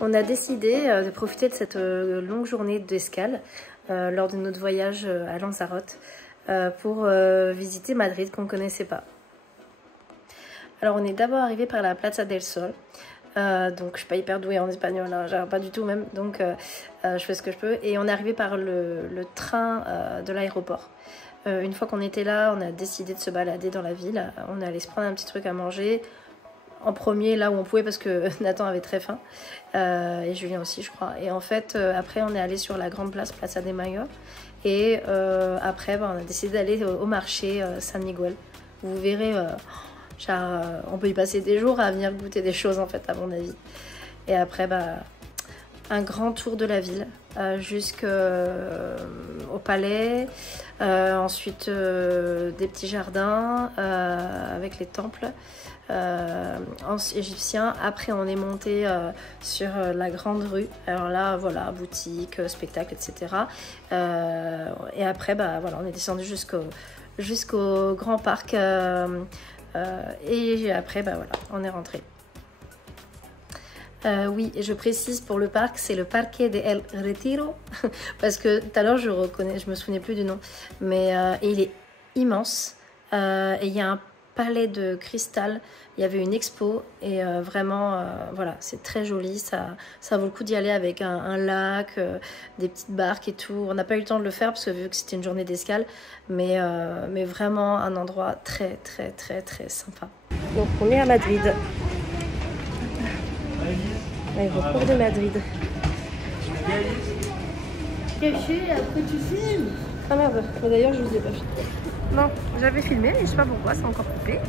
On a décidé de profiter de cette longue journée d'escale lors de notre voyage à Lanzarote pour visiter Madrid qu'on ne connaissait pas. Alors on est d'abord arrivé par la Plaza del Sol. Donc je suis pas hyper douée en espagnol, hein, genre pas du tout même, donc je fais ce que je peux. Et on est arrivé par le train de l'aéroport. Une fois qu'on était là, on a décidé de se balader dans la ville. On est allé se prendre un petit truc à manger en premier là où on pouvait parce que Nathan avait très faim et Julien aussi je crois. Et en fait après on est allé sur la grande place Plaza de Mayo et après on a décidé d'aller au marché San Miguel. Vous verrez, genre, on peut y passer des jours à venir goûter des choses en fait à mon avis. Et après un grand tour de la ville jusqu'au palais, ensuite des petits jardins avec les temples égyptiens. Après on est monté sur la grande rue, alors là voilà, boutique, spectacle, etc. Et après voilà, on est descendu jusqu'au grand parc et après voilà, on est rentré. Oui, et je précise pour le parc, c'est le Parque de El Retiro parce que tout à l'heure je me souvenais plus du nom, mais et il est immense et il y a un palais de cristal, il y avait une expo et vraiment voilà, c'est très joli, ça vaut le coup d'y aller avec un lac, des petites barques et tout. On n'a pas eu le temps de le faire parce que vu que c'était une journée d'escale, mais vraiment un endroit très très très très sympa. Donc on est à Madrid. L'aéroport de Madrid. Caché, après tu filmes. Ah merde, mais d'ailleurs je vous ai pas filmé. Non, j'avais filmé, mais je sais pas pourquoi, c'est encore coupé.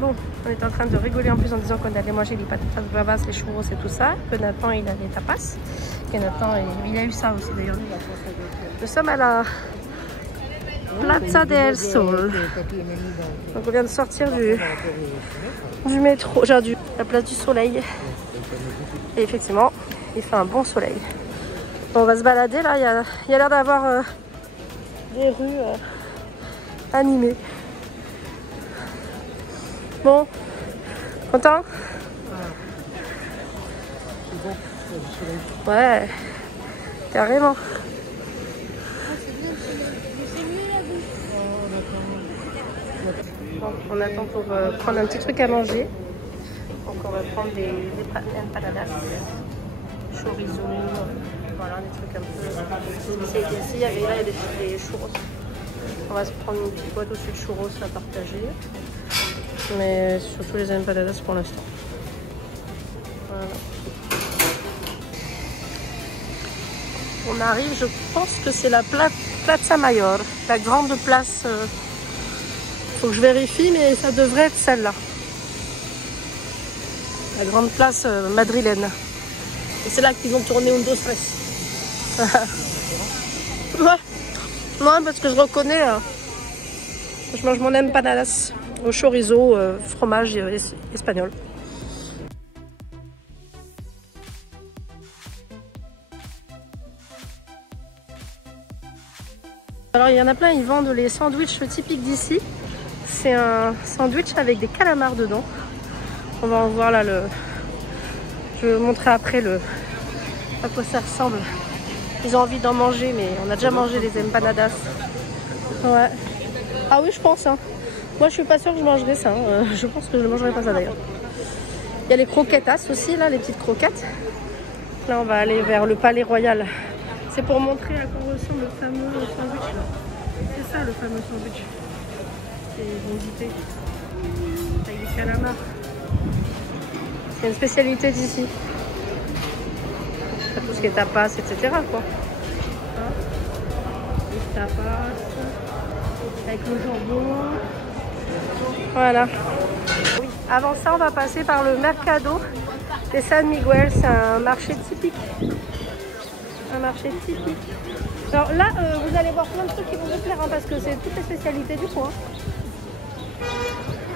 Bon, on est en train de rigoler en plus en disant qu'on allait manger les patatas bravas, les churros et tout ça. Que Nathan il a les tapas. Que Nathan il a eu ça aussi d'ailleurs. Nous sommes à la Plaza del Sol. Donc on vient de sortir du métro, genre la place du soleil. Et effectivement, il fait un bon soleil. On va se balader là, il y a l'air d'avoir des rues animées. Bon, content? Ouais, carrément. Donc on attend pour prendre un petit truc à manger. Donc on va prendre des empanadas, chorizo, voilà, des trucs un peu spécialisés ici. Là il y a des churros. On va se prendre une petite boîte aussi de churros à partager. Mais surtout les empanadas pour l'instant. Voilà. On arrive, je pense que c'est la Plaza Mayor, la grande place. Faut que je vérifie, mais ça devrait être celle-là. La grande place madrilène. Et c'est là qu'ils vont tourner un 2 stress. Ouais. Non, parce que je reconnais. Je mange mon empanadas au chorizo, fromage espagnol. Alors il y en a plein, ils vendent les sandwichs typiques d'ici. C'est un sandwich avec des calamars dedans. On va en voir là je vais vous montrer après à quoi ça ressemble. Ils ont envie d'en manger, mais on a déjà mangé les empanadas. Ouais. Ah oui, je pense. Hein. Moi, je suis pas sûre que je mangerai ça. Je pense que je ne mangerai pas ça d'ailleurs. Il y a les croquetas aussi, là, les petites croquettes. Là, on va aller vers le Palais Royal. C'est pour montrer à quoi ressemble le fameux sandwich. C'est ça, le fameux sandwich. C'est visité avec des calamars. C'est une spécialité d'ici. Tout ce qui est tapas, etc. quoi. Les tapas avec le jambon. Voilà. Oui. Avant ça, on va passer par le Mercado de San Miguel. C'est un marché typique. Un marché typique. Alors là, vous allez voir plein de trucs qui vont vous plaire hein, parce que c'est toutes les spécialités du coin.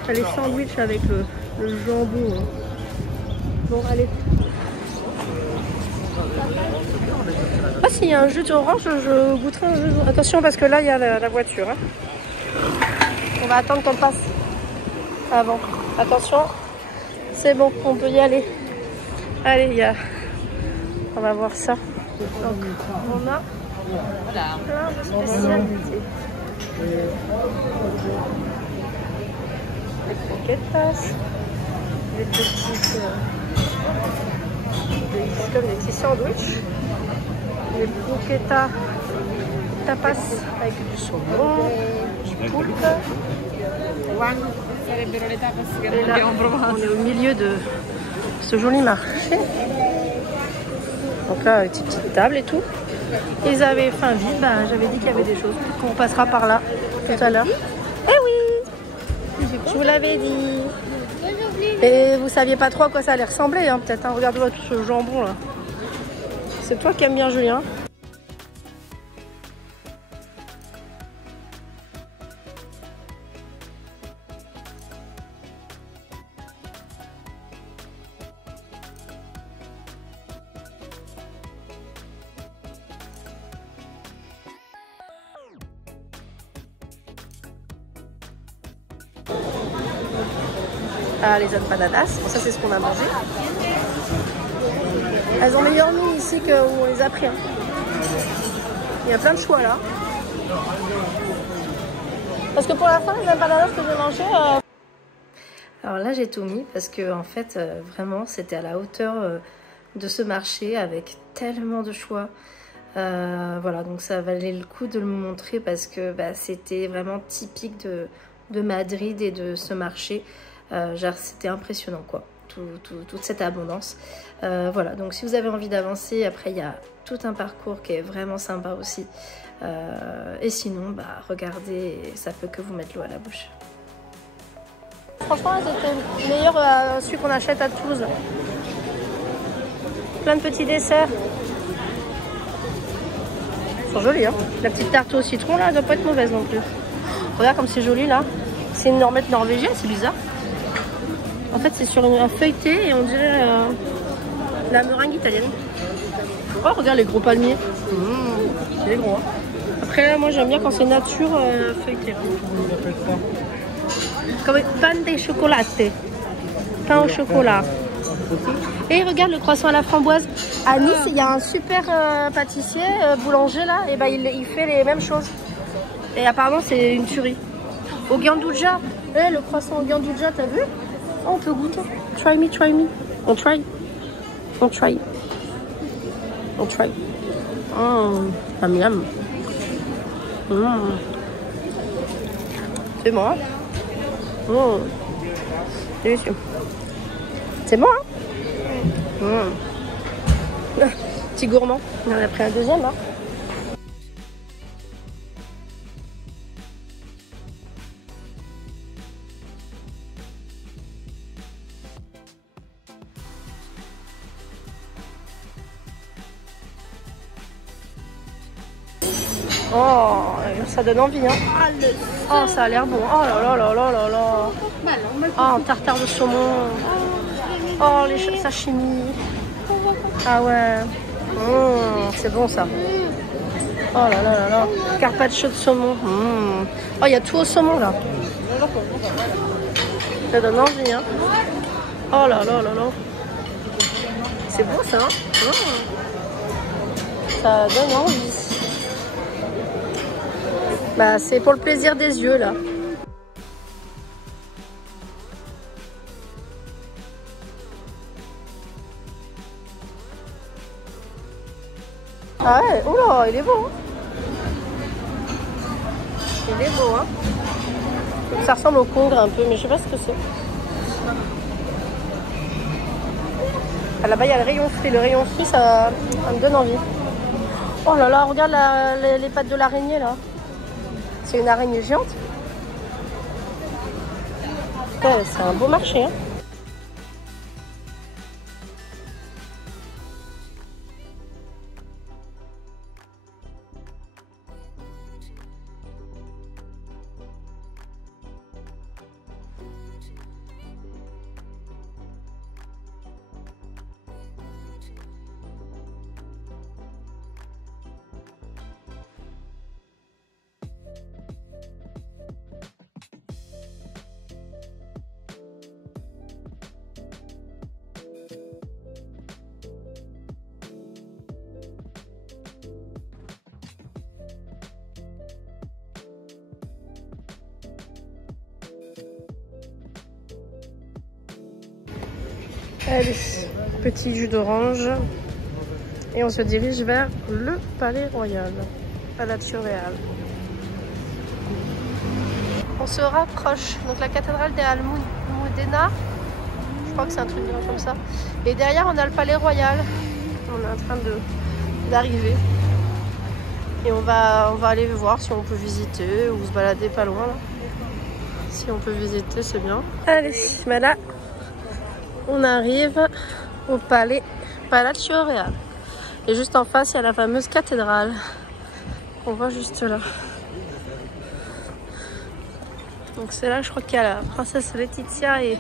Il y a les sandwichs avec le jambon. Hein. Bon, allez. Ah si, il y a un jus d'orange, je goûterai un jus d'orange. Attention parce que là, il y a la voiture. Hein. On va attendre qu'on passe avant. Attention, c'est bon, on peut y aller. Allez, il y a On va voir ça. Donc, on a plein de spécialités. Les croquetas, des petites... comme des petits sandwichs. Les croquetas tapas avec du saumon, du poulpe. Et là, on est au milieu de ce joli marché. Donc là, avec une petite table et tout. Ils avaient faim vite, bah, j'avais dit qu'il y avait des choses. Peut-être qu'on passera par là tout à l'heure. Eh oui, je vous l'avais dit. Et vous saviez pas trop à quoi ça allait ressembler, hein, peut-être. Hein. Regarde-moi tout ce jambon là. C'est toi qui aimes bien Julien. Ah, les empanadas, bon, ça c'est ce qu'on a mangé. Elles ont meilleure mine ici que où on les a pris. Hein. Il y a plein de choix là. Parce que pour la fin, les empanadas que j'ai mangées... Alors là, j'ai tout mis parce que en fait, vraiment, c'était à la hauteur de ce marché avec tellement de choix. Voilà, donc ça valait le coup de le montrer parce que bah, c'était vraiment typique de Madrid et de ce marché. Genre c'était impressionnant quoi, toute cette abondance. Voilà, donc si vous avez envie d'avancer, après il y a tout un parcours qui est vraiment sympa aussi. Et sinon, bah regardez, ça peut que vous mettre l'eau à la bouche. Franchement, c'était meilleur celui qu'on achète à Toulouse. Plein de petits desserts. Ils sont jolis, hein. La petite tarte au citron là, elle doit pas être mauvaise non plus. Regarde comme c'est joli là. C'est une normette norvégienne, c'est bizarre. En fait, c'est sur un feuilleté et on dirait la meringue italienne. Oh, regarde les gros palmiers. C'est gros. Hein. Après, là, moi, j'aime bien quand c'est nature feuilleté. Comme pain de chocolaté. Pain au chocolat. Et regarde le croissant à la framboise. À Nice, il y a un super pâtissier, boulanger là. Et ben, il fait les mêmes choses. Et apparemment, c'est une tuerie. Au Gandouja. Le croissant au Gandouja, t'as vu? Oh, on peut goûter. Try me, try me. On try. On try. On try. Miam. C'est bon, hein? Délicieux. C'est bon, hein? Petit gourmand. On en a pris un deuxième, hein? Oh, ça donne envie, hein. Oh, ça a l'air bon. Oh là là là là là là. Oh, un tartare de saumon. Oh, les sashimi. Ah ouais. C'est bon ça. Oh là là là là. Carpaccio de saumon. Oh, il y a tout au saumon là. Ça donne envie, hein. Oh là là là là. C'est bon ça, hein. Ça donne envie. Bah, c'est pour le plaisir des yeux là. Ah ouais, oula, il est beau. Hein. Il est beau, hein. Ça ressemble au congre un peu, mais je sais pas ce que c'est. Ah, là-bas, il y a le rayon fruits. Le rayon fruits, ça me donne envie. Oh là là, regarde les pattes de l'araignée là. C'est une araignée géante. Ouais, c'est un beau marché. Hein. Allez, petit jus d'orange. Et on se dirige vers le Palais Royal. Palazzo Real. On se rapproche. Donc la cathédrale des Almudena. Je crois que c'est un truc comme ça. Et derrière, on a le Palais Royal. On est en train d'arriver. Et on va aller voir si on peut visiter ou se balader pas loin. Là. Si on peut visiter, c'est bien. Allez, mais là, on arrive au Palazzo Real. Et juste en face, il y a la fameuse cathédrale. On voit juste là. Donc c'est là, je crois qu'il y a la princesse Laetitia et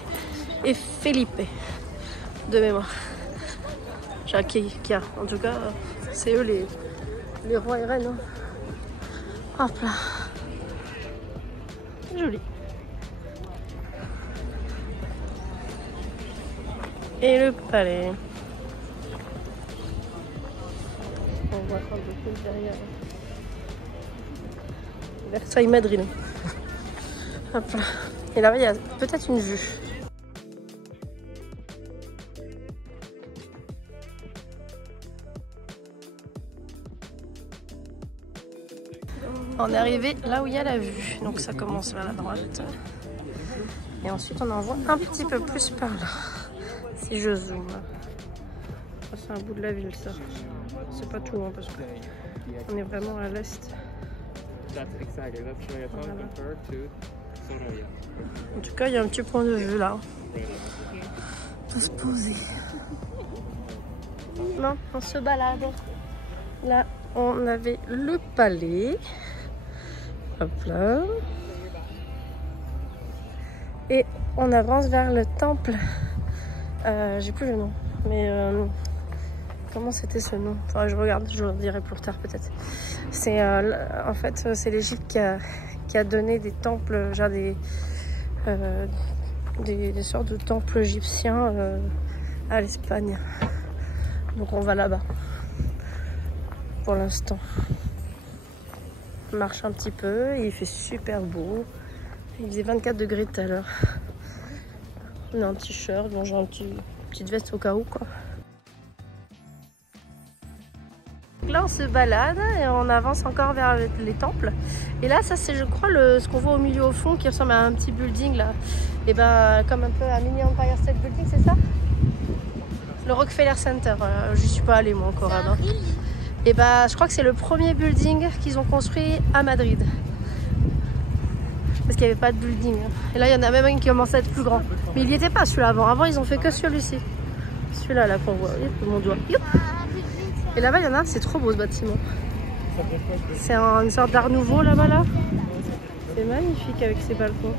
Felipe de mémoire. Qui a. En tout cas, c'est eux les rois et reines. Hein. Hop là. Joli. Et le palais. On voit un peu plus derrière. Versailles Madrid. Hop là. Et là-bas, il y a peut-être une vue. On est arrivé là où il y a la vue. Donc ça commence vers la droite. Et ensuite, on en voit un petit peu plus par là. Si je zoome. C'est un bout de la ville, ça. C'est pas tout, hein, parce qu'on est vraiment à l'est. Voilà. En tout cas, il y a un petit point de vue là. On peut se poser. Non, on se balade. Là, on avait le palais. Hop là. Et on avance vers le temple. J'ai plus le nom. Mais comment c'était ce nom? Enfin, je regarde, je le dirai plus tard peut-être. C'est en fait c'est l'Égypte qui a donné des temples, genre des sortes de temples égyptiens à l'Espagne. Donc on va là-bas pour l'instant. On marche un petit peu et il fait super beau. Il faisait 24 degrés tout à l'heure. On a un t-shirt, bon, j'ai une petite veste au cas où quoi. Là on se balade et on avance encore vers les temples. Et là ça c'est je crois ce qu'on voit au milieu au fond qui ressemble à un petit building là. Et ben comme un peu un mini Empire State Building, c'est ça? Le Rockefeller Center, j'y suis pas allée moi encore là-bas. Et ben je crois que c'est le premier building qu'ils ont construit à Madrid. Parce qu'il n'y avait pas de building. Et là il y en a même un qui commence à être plus grand. Mais il n'y était pas celui-là avant. Avant ils ont fait que celui-ci. Celui-là là qu'on voit. Mon doigt. Youp. Et là-bas, il y en a un, c'est trop beau ce bâtiment. C'est une sorte d'art nouveau là-bas là. C'est magnifique avec ses balcons.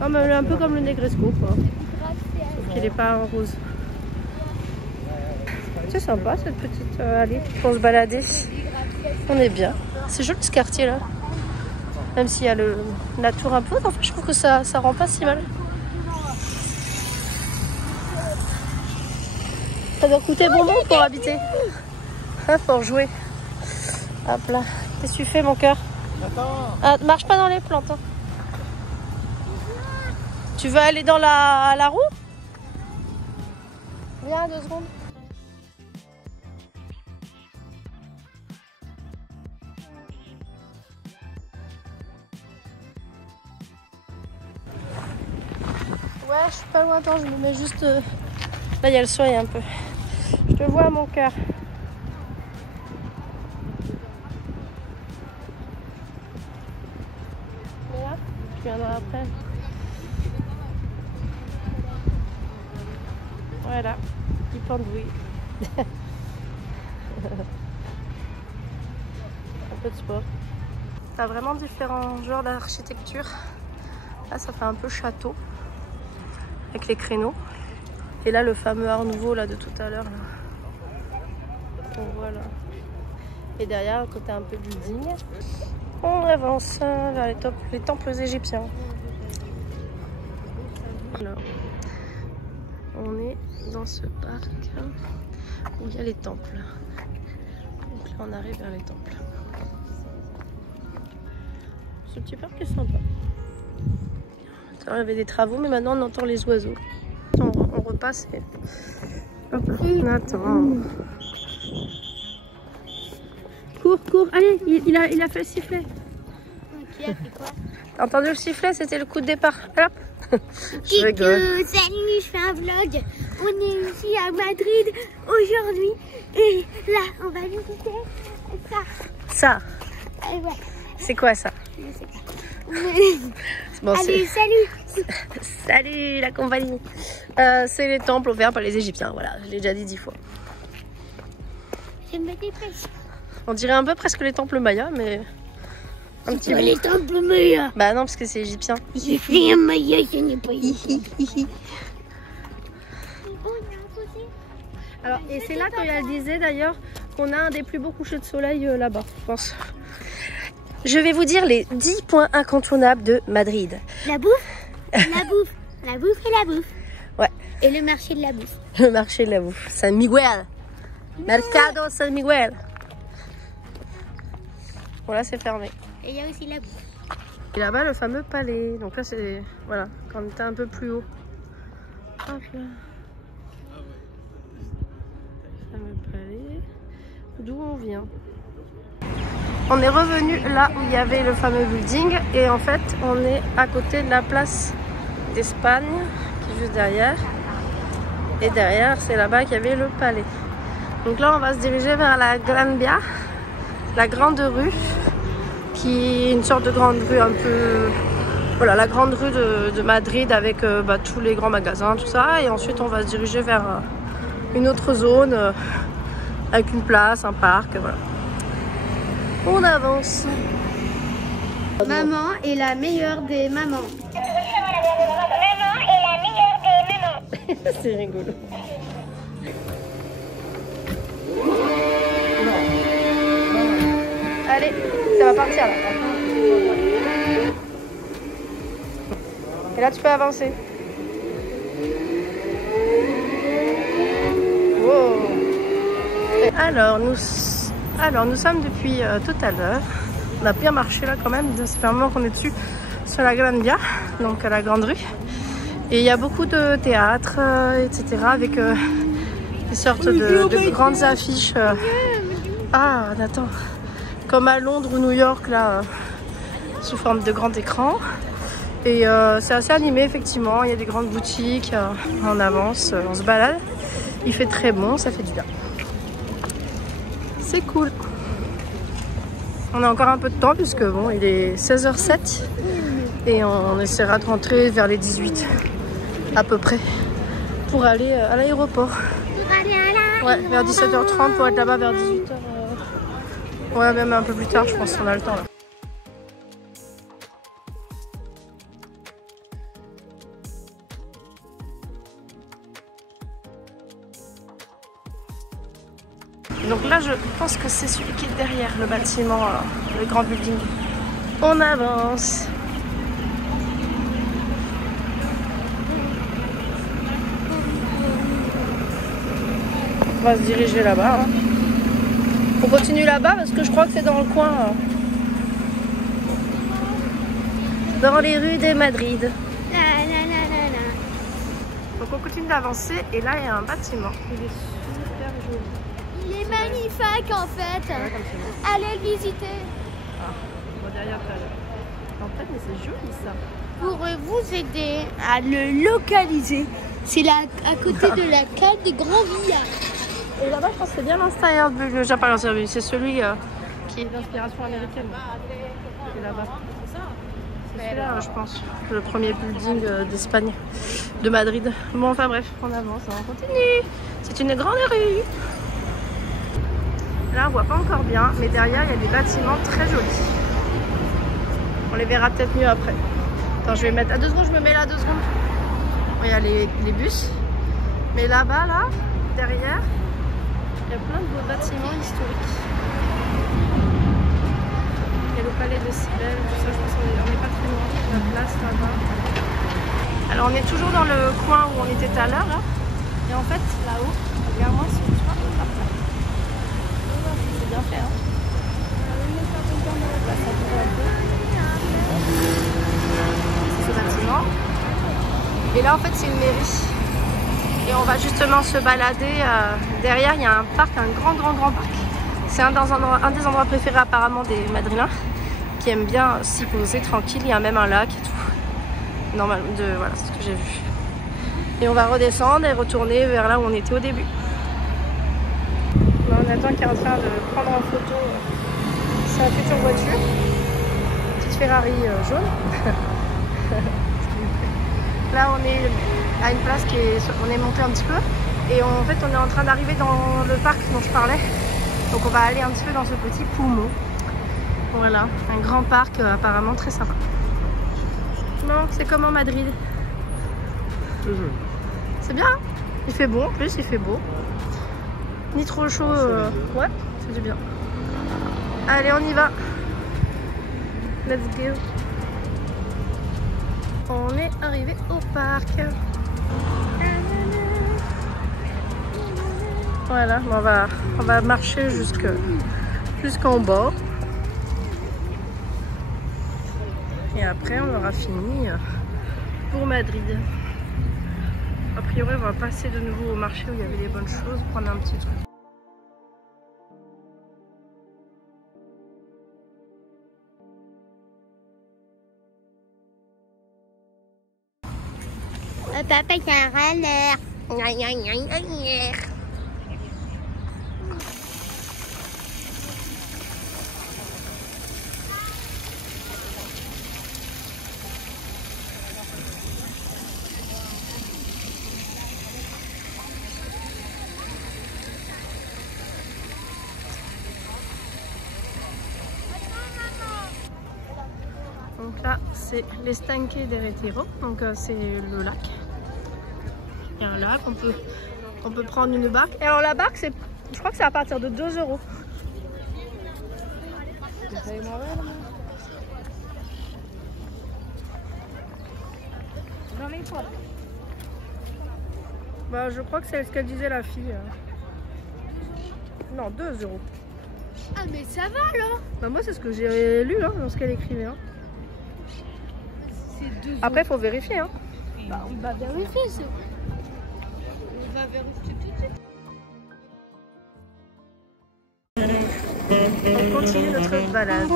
Un peu comme le Negresco quoi. Sauf qu'il n'est pas en rose. C'est sympa cette petite allée pour se balader. On est bien. C'est joli ce quartier là. Même s'il y a la tour un peu, en fait je trouve que ça rend pas si mal. Ça doit coûter bonbon pour habiter. Pour jouer. Hop là. Qu'est-ce que tu fais mon cœur? Ah, marche pas dans les plantes. Hein. Tu veux aller dans la roue? Viens 2 secondes. Ouais, je suis pas loin. Attends, je me mets juste... Là, il y a le soleil un peu. Je te vois mon cœur. Tu viendras après. Voilà, il pendouille. Un peu de sport. T'as vraiment différents genres d'architecture. Là, ça fait un peu château avec les créneaux. Et là, le fameux art nouveau là de tout à l'heure. Voilà. Et derrière, le côté un peu building. On avance vers les temples égyptiens. Alors, on est dans ce parc où il y a les temples. Donc là, on arrive vers les temples. Ce petit parc est sympa. Il y avait des travaux, mais maintenant on entend les oiseaux. On passer. Hop là. Attends. Cours, cours. Allez, il a fait le sifflet. Qui a fait quoi? T'as entendu le sifflet? C'était le coup de départ. Hop. Je rigole. Salut, je fais un vlog. On est ici à Madrid aujourd'hui. Et là, on va visiter ça. Ça, Et ouais. c'est quoi ça? Je sais pas. Bon, Allez, salut. Salut la compagnie. C'est les temples offerts par les Égyptiens. Voilà, je l'ai déjà dit 10 fois. Je me dépêche. On dirait un peu presque les temples mayas, mais un petit peu. Les temples mayas. Bah non, parce que c'est égyptien. J'ai fait un maya, ce n'est pas ici. Alors, et c'est là qu'elle disait d'ailleurs qu'on a un des plus beaux couchers de soleil là-bas, je pense. Je vais vous dire les 10 points incontournables de Madrid. La bouffe, la bouffe, la bouffe et la bouffe. Ouais. Et le marché de la bouffe. Le marché de la bouffe. San Miguel. Mercado San Miguel. Bon là c'est fermé. Et il y a aussi la bouffe. Et là-bas le fameux palais. Donc là c'est, voilà, quand on était un peu plus haut. Hop là. Le fameux palais. D'où on vient. On est revenu là où il y avait le fameux building. Et en fait on est à côté de la place d'Espagne, qui est juste derrière. Et derrière c'est là-bas qu'il y avait le palais. Donc là on va se diriger vers la Gran Via, la grande rue, qui est une sorte de grande rue un peu... Voilà, la grande rue de Madrid avec tous les grands magasins, tout ça. Et ensuite on va se diriger vers une autre zone avec une place, un parc, voilà. On avance. Maman est la meilleure des mamans. C'est rigolo. Allez, ça va partir là. Et là tu peux avancer. Wow. Alors nous sommes depuis tout à l'heure. On a bien marché là quand même. Ça fait un moment qu'on est dessus sur la Gran Via, donc à la grande rue. Et il y a beaucoup de théâtres, etc. avec des sortes de grandes affiches. Ah, attends. Comme à Londres ou New York, là, sous forme de grand écran. Et c'est assez animé, effectivement. Il y a des grandes boutiques. On avance, on se balade. Il fait très bon, ça fait du bien. C'est cool. On a encore un peu de temps, puisque bon, il est 16h07. Et on essaiera de rentrer vers les 18 à peu près pour aller à l'aéroport. Ouais, vers 17h30 pour être là-bas vers 18h. Ouais, même un peu plus tard, je pense qu'on a le temps là. Donc là, je pense que c'est celui qui est derrière le bâtiment, le grand building. On avance. On va se diriger là-bas. Hein. On continue là-bas parce que je crois que c'est dans le coin. Dans les rues de Madrid. Donc on continue d'avancer et là il y a un bâtiment. Il est super joli. Il est magnifique en fait. Allez le visiter. Ah, on va derrière toi. En fait, mais c'est joli ça. Pour vous aider à le localiser, c'est là à côté de la cale de Grand Via. Et là-bas, je pense que c'est bien l'Instérieur du Japon. C'est celui qui est d'inspiration américaine. C'est là-bas. C'est celui-là, je pense. Le premier building d'Espagne, de Madrid. Bon, enfin bref, on avance, on continue. C'est une grande rue. Là, on voit pas encore bien, mais derrière, il y a des bâtiments très jolis. On les verra peut-être mieux après. Attends, je vais mettre à 2 secondes, je me mets là 2 secondes. Bon, il y a les bus. Mais là-bas, là, derrière, il y a plein de beaux bâtiments historiques. Il y a le palais de Cybèle, tout ça, je pense qu'on n'est pas très loin. La place là-bas. Alors on est toujours dans le coin où on était tout à l'heure, là. Et en fait, là-haut, regarde-moi sur le toit, c'est bien fait, hein. Là, ça bouge un peu. C'est ce bâtiment. Et là, en fait, c'est une mairie. Et va justement se balader. Derrière, il y a un parc, un grand parc. C'est un des endroits préférés apparemment des Madrilènes qui aiment bien s'y poser tranquille. Il y a même un lac et tout. Normal, voilà, c'est ce que j'ai vu. Et on va redescendre et retourner vers là où on était au début. Là, on attend qui est en train de prendre en photo sa future voiture. Petite Ferrari jaune. Là, on est à une place on est monté un petit peu. Et en fait, on est en train d'arriver dans le parc dont je parlais. Donc on va aller un petit peu dans ce petit poumon. Voilà, un grand parc apparemment très sympa. Bon, c'est comme en Madrid. C'est bien, hein? Il fait beau en plus, il fait beau. Ni trop chaud, ouais, c'est du bien. Allez, on y va. Let's go. On est arrivé au parc. Voilà, on va marcher jusqu'en bas. Et après, on aura fini pour Madrid. A priori, on va passer de nouveau au marché où il y avait les bonnes choses, prendre un petit truc. Papa, c'est un râleur. Donc là, c'est l'Estanque de Retiro, donc c'est le lac. Il y a un lac, on peut prendre une barque. Et alors la barque, je crois que c'est à partir de 2 €. Bah, je crois que c'est ce qu'elle disait la fille. Non, 2 €. Ah mais ça va alors. Bah, moi c'est ce que j'ai lu hein, dans ce qu'elle écrivait. Hein. Après, il faut vérifier. Hein. Bah, on va vérifier. On va vérifier tout de suite. On continue notre balade.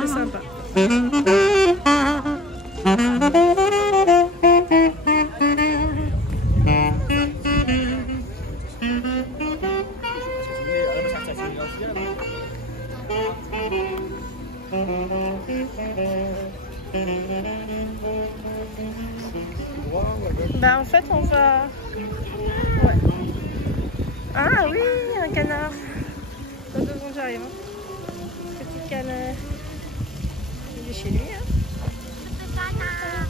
C'est sympa. Bah en fait on va... Ouais. Ah oui, un canard. Dans 2 secondes j'arrive. Hein. Petit canard. Il est chez lui. Hein.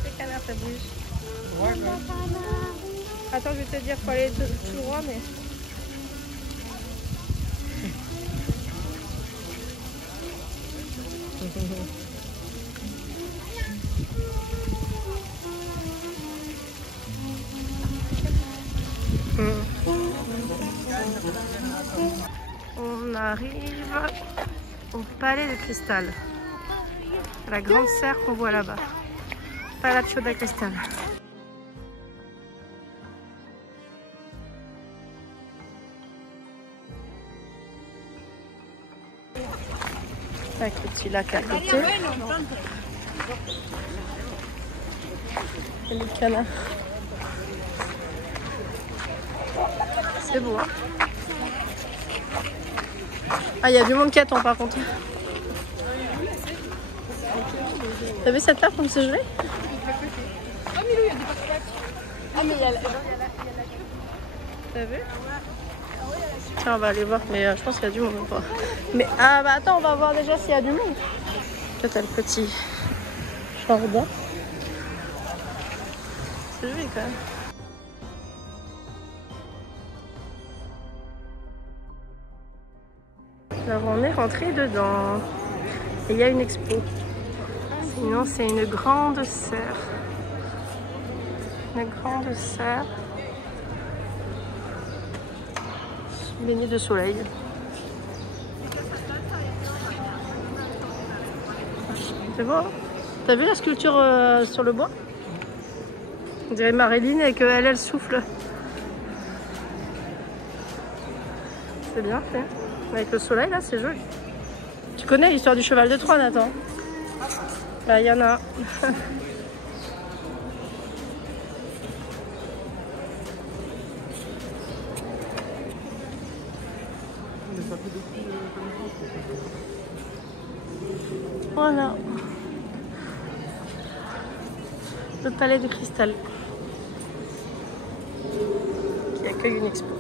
Le canard ça bouge. Ouais, attends, je vais te dire, faut aller tout droit mais... On arrive au Palais de Cristal, la grande serre qu'on voit là-bas, Palacio de Cristal. Avec le petit lac à côté. Et le canard. C'est beau, hein. Ah, il y a du monde qui attend par contre. T'as vu cette là comme c'est gelé? Ah, mais il y a des patates. Ah, mais il y a la queue. T'as vu? Tiens, on va aller voir, mais je pense qu'il y a du monde ou pas. Mais ah, bah attends, on va voir déjà s'il y a du monde. Là, t'as le petit jardin. C'est joli quand même. Alors on est rentré dedans et il y a une expo. Sinon c'est une grande serre. Une grande serre. Baignée de soleil. C'est beau hein? T'as vu la sculpture sur le bois? On dirait Marilyn et qu'elle, elle souffle. C'est bien fait. Avec le soleil là, c'est joli. Tu connais l'histoire du cheval de Troie, Nathan? Bah, il y en a. Voilà. Le palais de cristal qui accueille une expo.